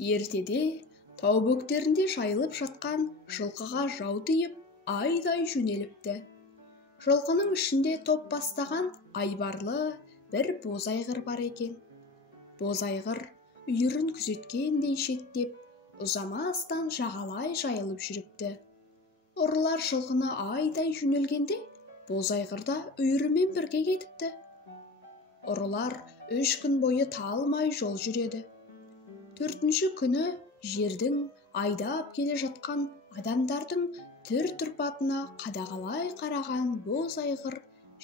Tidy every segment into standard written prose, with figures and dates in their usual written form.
Ертеде тау бөктерінде жайылып жатқан жылқыға жау тиіп, айдай жөнеліпті. Жылқының ішінде топ бастаған айбарлы бір боз айғыр бар екен. Боз айғыр үйірін күзеткендей шеттеп, ұзамастан жағалай жайылып жүріпті. Ұрылар жылқыны айдай жөнелгенде, боз айғыр да үйірімен бірге кетіпті. Ұрылар 3 күн бойы талмай жол жүреді. 4-ші күні жердің айдап келе жатқан адамдардың түр-тұрпатына қадағалай қараған боз айғыр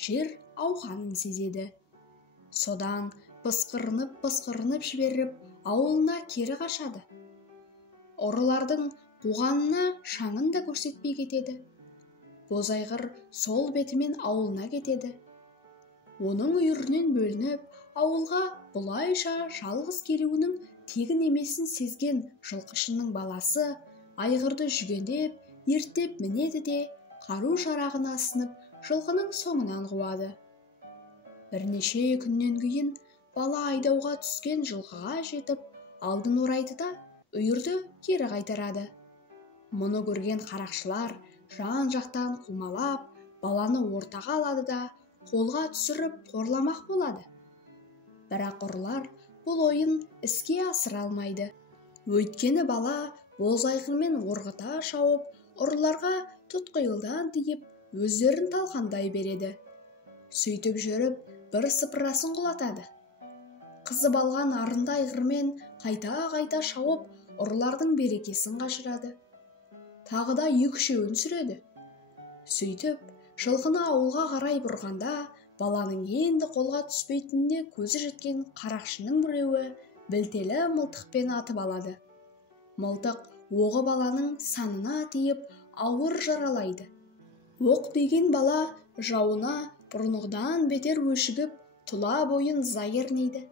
жер ауғанын сезеді. Содан пысқырынып жіберіп, ауылына кері қашады. Ұрылардың қуғанына шаңын да көрсетпей кетеді. Боз айғыр сол бетімен ауылына кетеді. Оның үйірінен бөлініп, ауылға бұлайша жалғыз келуінің тегін емесін сезген жылқышының баласы айғырды жүгендеп, ертеп мінеді де, қару-жарағын асынып, жылқының соңынан қуады. Бірнеше күннен кейін бала айдауға түскен жылқыға жетіп, алдын орайды да, үйірді кері қайтарады. Мұны көрген қарақшылар жан-жақтан қумалап, баланы ортаға алады да, қолға түсіріп қорламақ болады. Бірақ ұрылар бұл ойын іске асыра алмайды. Өйткені бала боз айғырмен орғыта шауып, ұрыларға тұтқиылдан тиіп, өздерін талқандай береді. Сөйтіп жүріп, бір сыпырасын құлатады. Қызып алған арынды айғырмен қайта-қайта шауып, ұрылардың берекесін қашырады. Тағы да 2-3 сүреді. Сөйтіп, жылқыны ауылға қарай бұрғанда, баланың енді қолға түспейтініне көзі жеткен қарақшының біреуі білтелі мылтықпен атып алады. Мылтық оғы баланың санына тиіп, ауыр жаралайды. Оқ деген бала жауына бұрынғыдан бетер өшігіп, тұла бойын зайырнейді.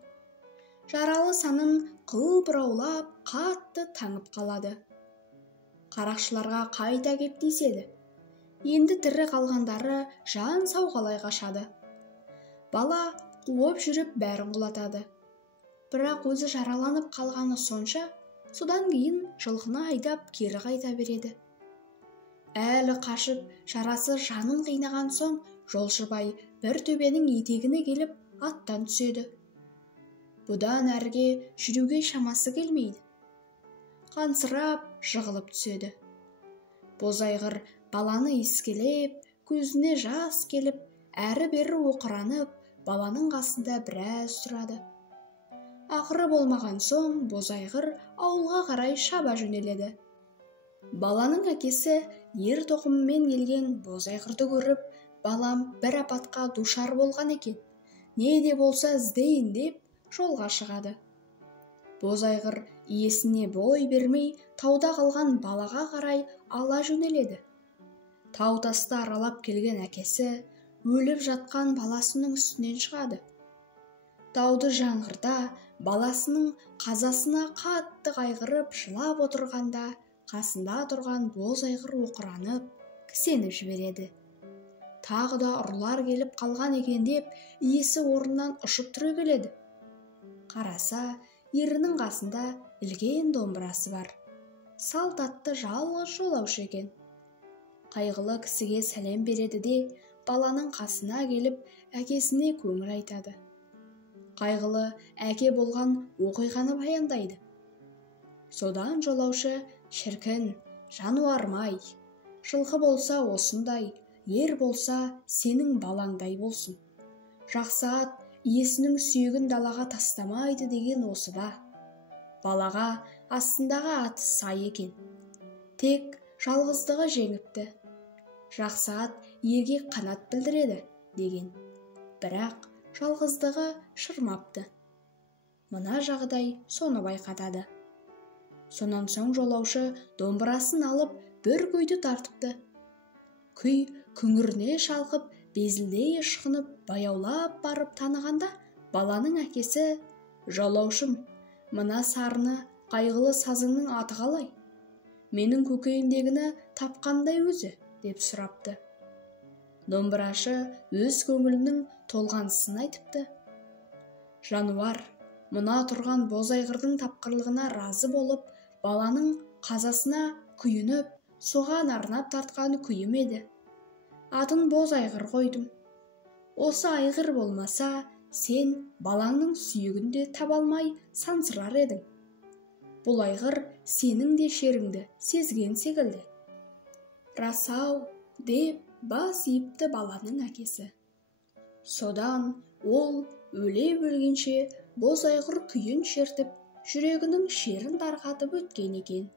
Жаралы санын қыл-бұраулап, қатты таңып қалады. Қарақшыларға қайта кеп тиіседі. Енді тірі қалғандары жан сауғалай қашады. Бала қуып жүріп бәрін құлатады. Бірақ өзі жараланып қалғаны сонша, содан кейін жылқыны айдап кері қайта береді. Әлі қашып, жарасы жанын қинаған соң, жолшыбай бір төбенің етегіне келіп аттан түседі. Бұдан әрге жүруге шамасы келмейді. Қансырап, жығылып түседі. Боз айғыр баланы иіскелеп, көзіне жас келіп, әрі-бері оқыранып, баланың қасында біраз тұрады. Ақыры болмаған соң, боз айғыр ауылға қарай шаба жөнеледі. Баланың әкесі ер тоқымымен келген боз айғырды көріп, балам бір апатқа душар болған екен. Не де болса іздейін деп жолға шығады. Боз айғыр иесіне бой бермей, тауда қалған балаға қарай ала жөнеледі. Тау-тасты аралап келген әкесі өліп жатқан баласының үстінен шығады. Тауды жаңғырта, баласының қазасына қатты қайғырып жылап отырғанда, қасында тұрған боз айғыр оқыранып, кісеніп жібереді. Тағы да ұрылар келіп қалған екен деп, иесі орнынан ұшып түрегеледі. Қараса, ерінің қасында үлкен домбырасы бар. Салт атты жалғыз жолаушы екен. Қайғылы кісіге сәлем береді де, баланың қасына келіп, әкесіне көңіл айтады. Қайғылы әке болған оқиғаны баяндайды. Содан жолаушы, шіркін, жануармай, жылқы болса осындай, ер болса сенің балаңдай болсын. Жақсы ат иесінің сүйегін далаға тастамайды деген осы ба. Балаға астындағы аты сай екен. Тек жалғыздығы жеңіпті. Жақсы ат ерге қанат білдіреді деген. Бірақ жалғыздығы шырмапты. Мына жағдай соны байқатады. Сонан соң жолаушы домбырасын алып бір күйді тартыпты. Күй күңіріне шалқып, безілдей ышқынып, баяулап барып танығанда, баланың әкесі, жолаушым, мына сарыны қайғылы сазыңның аты қалай? Менің көкейімдегіні тапқандай өзі, деп сұрапты. Домбырашы өз көңілінің толғанысын айтыпты. Жануар, Мына тұрған боз айғырдың тапқырлығына разы болып, баланың қазасына күйініп, соған арнап тартқан күйім еді. Атын боз айғыр қойдым. Осы айғыр болмаса, сен балаңның сүйегін де таба алмай сансырар едің. Бұл айғыр сенің де шеріңді сезген секілді. Рас-ау, деп бас иіпті баланың әкесі. Содан ол өле-өлгенше боз айғыр күйін шертіп, жүрегінің шерін тарқатып өткен екен.